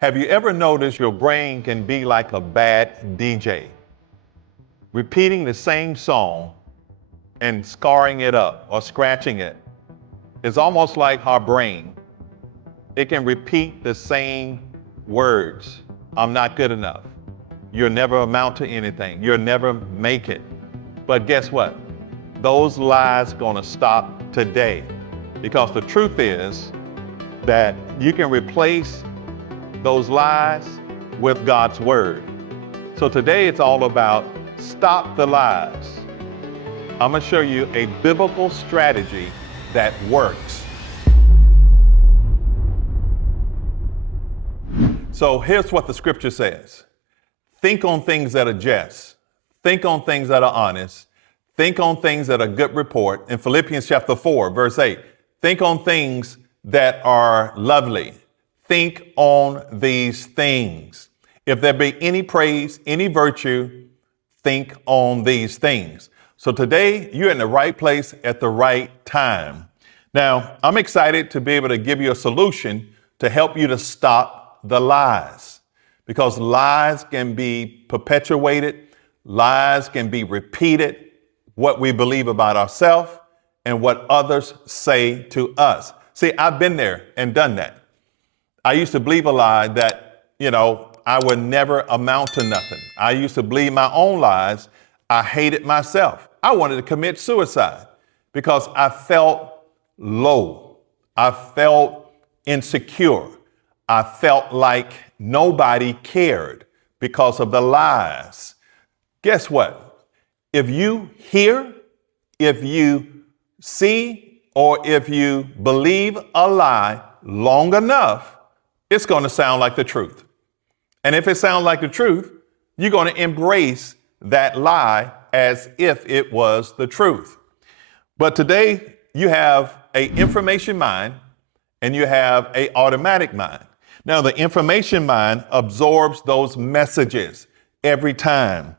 Have you ever noticed your brain can be like a bad DJ, repeating the same song and scarring it up or scratching it? It's almost like our brain. It can repeat the same words. I'm not good enough. You'll never amount to anything. You'll never make it. But guess what? Those lies gonna stop today, because the truth is that you can replace those lies with God's word. So today it's all about stop the lies. I'm gonna show you a biblical strategy that works. So here's what the scripture says. Think on things that are just. Think on things that are honest. Think on things that are good report. In Philippians chapter 4, verse 8, think on things that are lovely. Think on these things. If there be any praise, any virtue, think on these things. So today you're in the right place at the right time. Now, I'm excited to be able to give you a solution to help you to stop the lies, because lies can be perpetuated. Lies can be repeated, what we believe about ourselves and what others say to us. See, I've been there and done that. I used to believe a lie that, I would never amount to nothing. I used to believe my own lies. I hated myself. I wanted to commit suicide because I felt low. I felt insecure. I felt like nobody cared because of the lies. Guess what? If you hear, if you see, or if you believe a lie long enough, it's going to sound like the truth. And if it sounds like the truth, you're going to embrace that lie as if it was the truth. But today you have an information mind and you have an automatic mind. Now, the information mind absorbs those messages every time,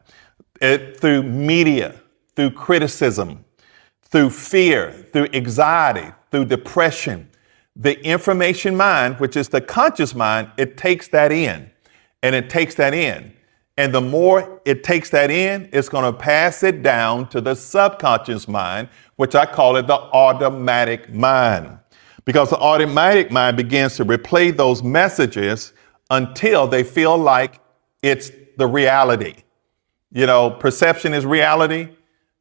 through media, through criticism, through fear, through anxiety, through depression. The information mind, which is the conscious mind, it takes that in, and it takes that in. And the more it takes that in, it's going to pass it down to the subconscious mind, which I call it the automatic mind. Because the automatic mind begins to replay those messages until they feel like it's the reality. Perception is reality.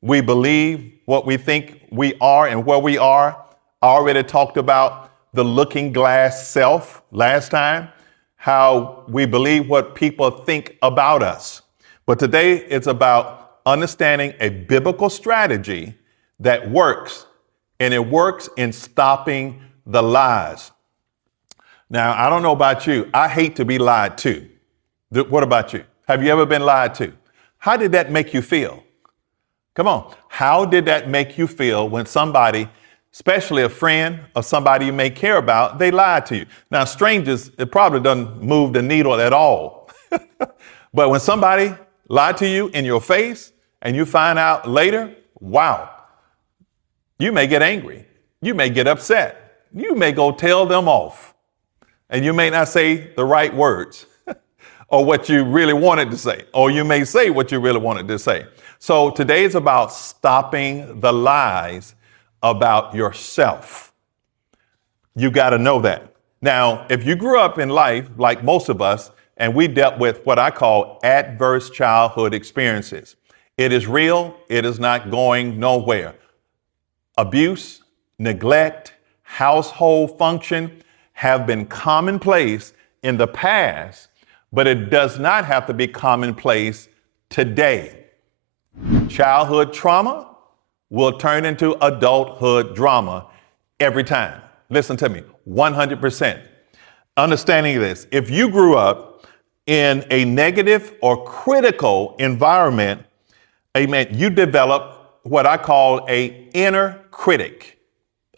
We believe what we think we are and where we are. I already talked about the looking glass self last time, how we believe what people think about us. But today it's about understanding a biblical strategy that works, and it works in stopping the lies. Now, I don't know about you. I hate to be lied to. What about you? Have you ever been lied to? How did that make you feel? Come on. How did that make you feel when somebody, especially a friend or somebody you may care about, they lied to you? Now, strangers, it probably doesn't move the needle at all. But when somebody lied to you in your face and you find out later, wow, you may get angry. You may get upset. You may go tell them off. And you may not say the right words or what you really wanted to say, or you may say what you really wanted to say. So today is about stopping the lies about yourself. You got to know that. Now, if you grew up in life like most of us, and we dealt with what I call adverse childhood experiences, it is real. It is not going nowhere. Abuse, neglect, household function have been commonplace in the past, but it does not have to be commonplace today. Childhood trauma will turn into adulthood drama every time. Listen to me, 100%. Understanding this, if you grew up in a negative or critical environment, amen, you develop what I call an inner critic,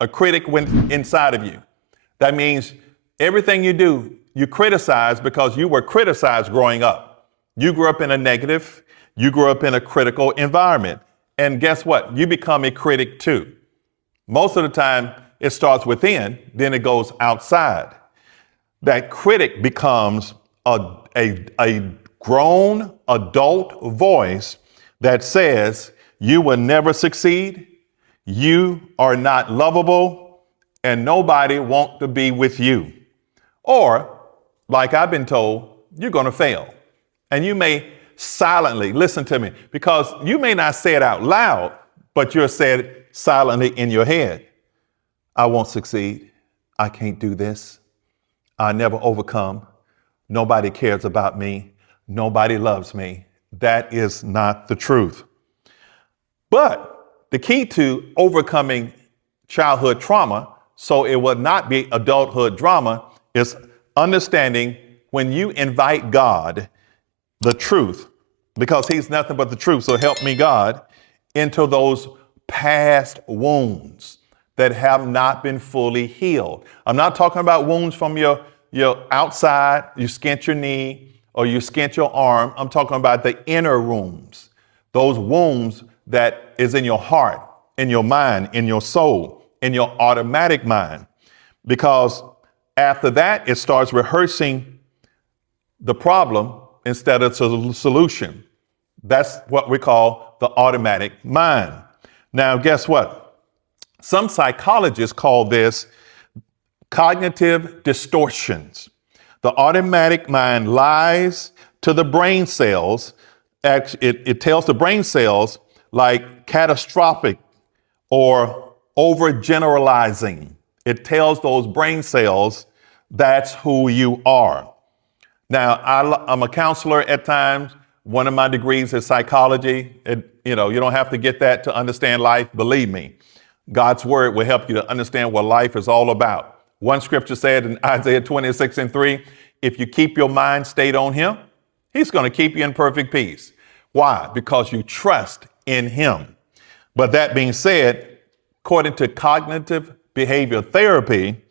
a critic inside of you. That means everything you do, you criticize because you were criticized growing up. You grew up in a negative, you grew up in a critical environment. And guess what? You become a critic too. Most of the time, it starts within, then it goes outside. that critic becomes a grown adult voice that says, you will never succeed, you are not lovable, and nobody wants to be with you. Or, like I've been told, you're going to fail. And you may silently, listen to me, because you may not say it out loud, but you'll say it silently in your head. I won't succeed. I can't do this. I never overcome. Nobody cares about me. Nobody loves me. That is not the truth. But the key to overcoming childhood trauma, so it will not be adulthood drama, is understanding when you invite God, the truth, because he's nothing but the truth, so help me God, into those past wounds that have not been fully healed. I'm not talking about wounds from your outside, you skint your knee or you skint your arm. I'm talking about the inner wounds, those wounds that is in your heart, in your mind, in your soul, in your automatic mind. Because after that, it starts rehearsing the problem instead of the solution. That's what we call the automatic mind. Now, guess what? Some psychologists call this cognitive distortions. The automatic mind lies to the brain cells. It tells the brain cells like catastrophic or overgeneralizing. It tells those brain cells that's who you are. Now, I'm a counselor at times. One of my degrees is psychology. You don't have to get that to understand life. Believe me, God's word will help you to understand what life is all about. One scripture said in Isaiah 26:3, if you keep your mind stayed on him, he's going to keep you in perfect peace. Why? Because you trust in him. But that being said, according to cognitive behavior therapy,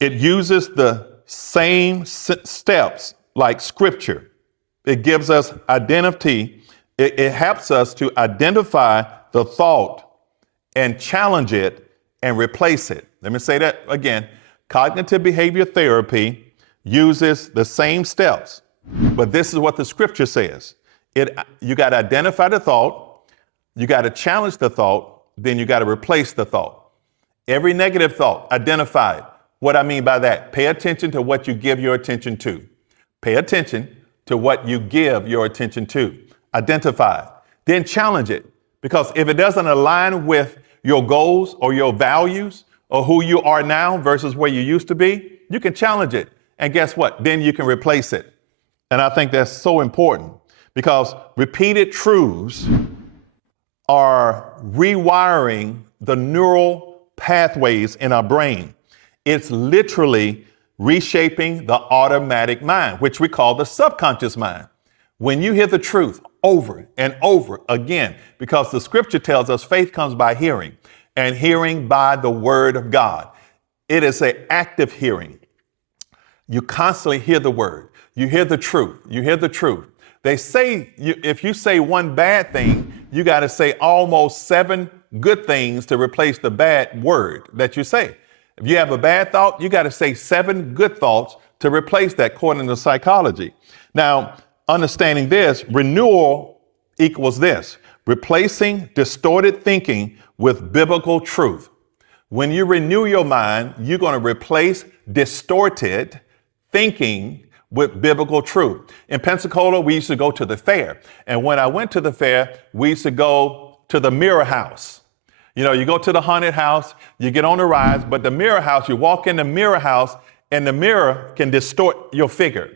it uses the same steps like scripture. It gives us identity. It helps us to identify the thought and challenge it and replace it. Let me say that again. Cognitive behavior therapy uses the same steps, but this is what the scripture says. You got to identify the thought, you got to challenge the thought, then you got to replace the thought. Every negative thought, identify it. What I mean by that, pay attention to what you give your attention to. Pay attention to what you give your attention to. Identify it. Then challenge it. Because if it doesn't align with your goals or your values or who you are now versus where you used to be, you can challenge it. And guess what? Then you can replace it. And I think that's so important because repeated truths are rewiring the neural pathways in our brain. It's literally reshaping the automatic mind, which we call the subconscious mind. When you hear the truth over and over again, because the scripture tells us faith comes by hearing and hearing by the word of God. It is an active hearing. You constantly hear the word. You hear the truth. You hear the truth. They say if you say one bad thing, you got to say almost 7 good things to replace the bad word that you say. If you have a bad thought, you got to say 7 good thoughts to replace that, according to psychology. Now, understanding this, renewal equals this: replacing distorted thinking with biblical truth. When you renew your mind, you're going to replace distorted thinking with biblical truth. In Pensacola, we used to go to the fair. And when I went to the fair, we used to go to the mirror house. You go to the haunted house, you get on the rides, but the mirror house, you walk in the mirror house and the mirror can distort your figure.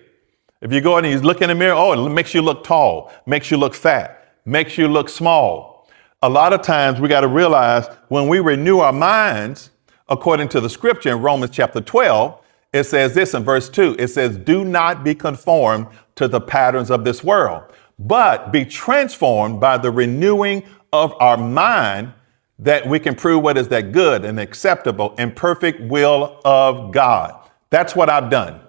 If you go in and you look in the mirror, it makes you look tall, makes you look fat, makes you look small. A lot of times we got to realize when we renew our minds, according to the scripture in Romans chapter 12, it says this in verse 2. It says, do not be conformed to the patterns of this world, but be transformed by the renewing of our mind, that we can prove what is that good and acceptable and perfect will of God. That's what I've done.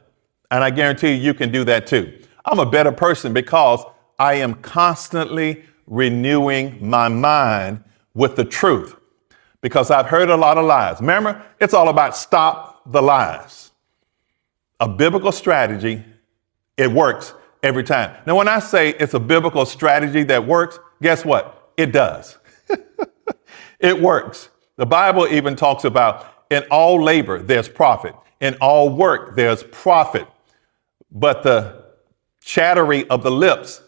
And I guarantee you can do that too. I'm a better person because I am constantly renewing my mind with the truth, because I've heard a lot of lies. Remember, it's all about stop the lies. a biblical strategy, it works every time. Now, when I say it's a biblical strategy that works, guess what? It does. It works. The Bible even talks about in all labor, there's profit. In all work, there's profit. But the chattery of the lips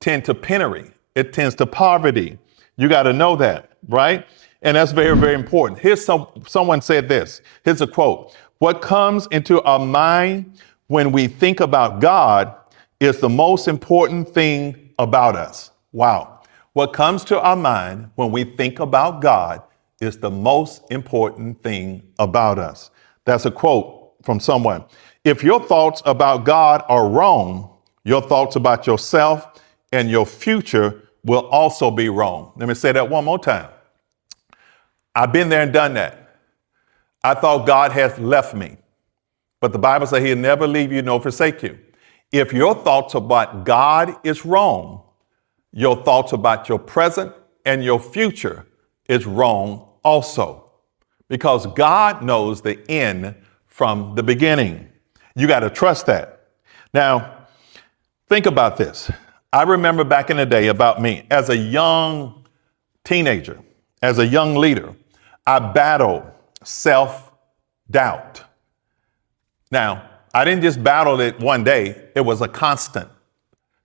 tend to penury. It tends to poverty. You got to know that, right? And that's very, very important. Here's someone said this. Here's a quote. What comes into our mind when we think about God is the most important thing about us. Wow. What comes to our mind when we think about God is the most important thing about us. That's a quote from someone. If your thoughts about God are wrong, your thoughts about yourself and your future will also be wrong. Let me say that one more time. I've been there and done that. I thought God has left me, but the Bible says he'll never leave you nor forsake you. If your thoughts about God is wrong, your thoughts about your present and your future is wrong also, because God knows the end from the beginning. You got to trust that. Now, think about this. I remember back in the day about me as a young teenager, as a young leader, I battled self-doubt. Now, I didn't just battle it one day. It was a constant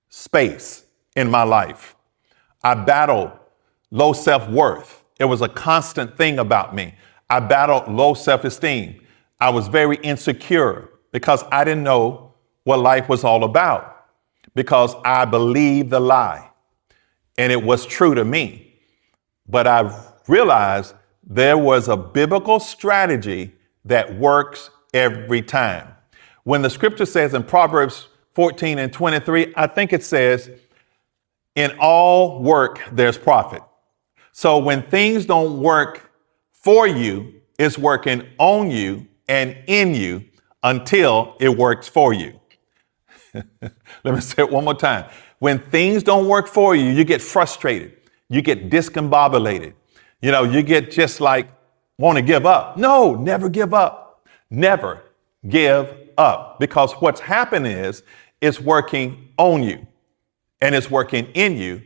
space in my life. I battled low self-worth. It was a constant thing about me. I battled low self-esteem. I was very insecure because I didn't know what life was all about, because I believed the lie and it was true to me. But I realized there was a biblical strategy that works every time. When the scripture says in Proverbs 14 and 23, I think it says, in all work, there's profit. So when things don't work for you, it's working on you and in you until it works for you. Let me say it one more time. When things don't work for you, you get frustrated. You get discombobulated. You get just like, want to give up. No, never give up. Never give up. Because what's happened is it's working on you and it's working in you.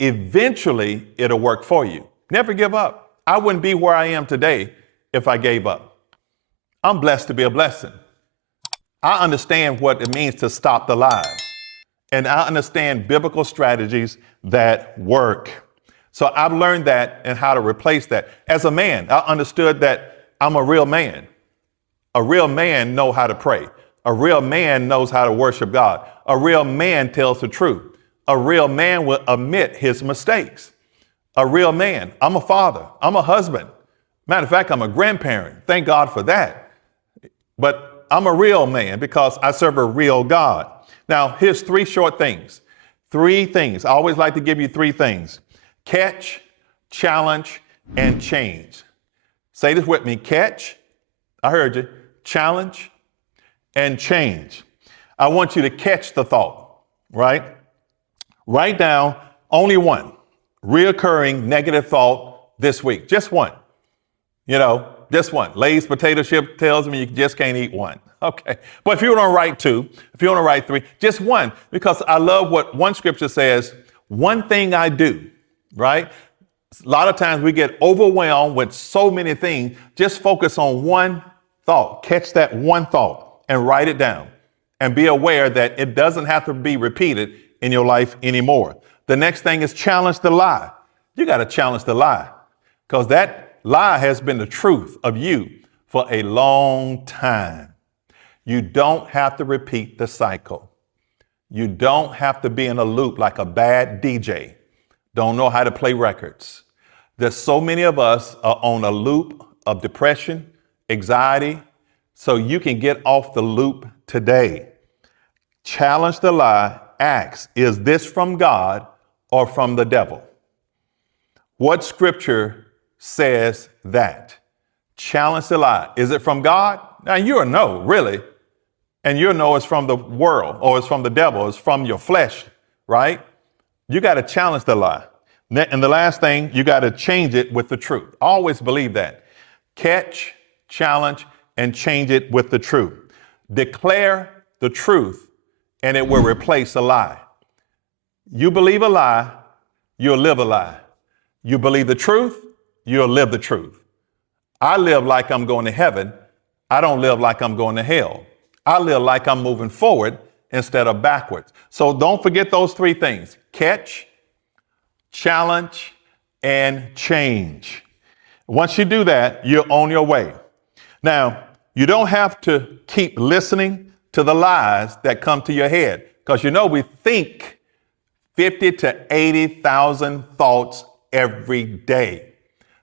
Eventually, it'll work for you. Never give up. I wouldn't be where I am today if I gave up. I'm blessed to be a blessing. I understand what it means to stop the lies. And I understand biblical strategies that work. So I've learned that and how to replace that. As a man, I understood that I'm a real man. A real man knows how to pray. A real man knows how to worship God. A real man tells the truth. A real man will admit his mistakes. A real man. I'm a father. I'm a husband. Matter of fact, I'm a grandparent. Thank God for that. But I'm a real man because I serve a real God. Now, here's three short things. Three things. I always like to give you three things. Catch, challenge, and change. Say this with me. Catch, I heard you, challenge, and change. I want you to catch the thought, right? Write down only one reoccurring negative thought this week. Just one. Just one. Lay's potato chip tells me you just can't eat one. Okay. But if you want to write two, if you want to write three, just one, because I love what one scripture says, one thing I do, right? A lot of times we get overwhelmed with so many things. Just focus on one thought. Catch that one thought and write it down and be aware that it doesn't have to be repeated in your life anymore. The next thing is challenge the lie. You got to challenge the lie, because that lie has been the truth of you for a long time. You don't have to repeat the cycle. You don't have to be in a loop like a bad DJ. Don't know how to play records. There's so many of us are on a loop of depression, anxiety, so you can get off the loop today. Challenge the lie. Ask, is this from God or from the devil? What scripture says that? Challenge the lie. Is it from God? Now you'll know, really. And you'll know it's from the world, or it's from the devil, it's from your flesh, right? You got to challenge the lie. And the last thing, you got to change it with the truth. Always believe that. Catch, challenge, and change it with the truth. Declare the truth, and it will replace a lie. You believe a lie, you'll live a lie. You believe the truth, you'll live the truth. I live like I'm going to heaven. I don't live like I'm going to hell. I live like I'm moving forward instead of backwards. So don't forget those three things: catch, challenge, and change. Once you do that, you're on your way. Now, you don't have to keep listening to the lies that come to your head, because we think 50 to 80,000 thoughts every day.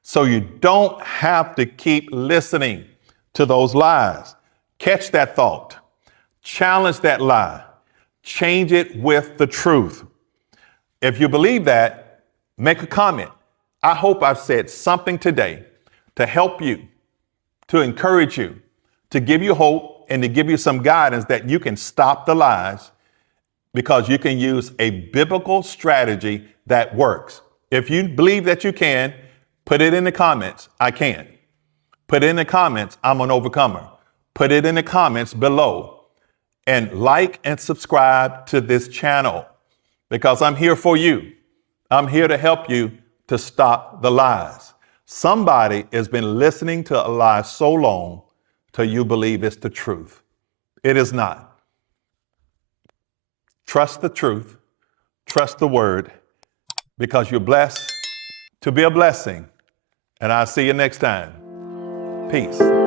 So you don't have to keep listening to those lies. Catch that thought, challenge that lie, change it with the truth. If you believe that, make a comment. I hope I've said something today to help you, to encourage you, to give you hope, and to give you some guidance that you can stop the lies, because you can use a biblical strategy that works. If you believe that you can, put it in the comments, I can. Put it in the comments, I'm an overcomer. Put it in the comments below, and like and subscribe to this channel, because I'm here for you. I'm here to help you to stop the lies. Somebody has been listening to a lie so long till you believe it's the truth. It is not. Trust the truth. Trust the word, because you're blessed to be a blessing. And I'll see you next time. Peace.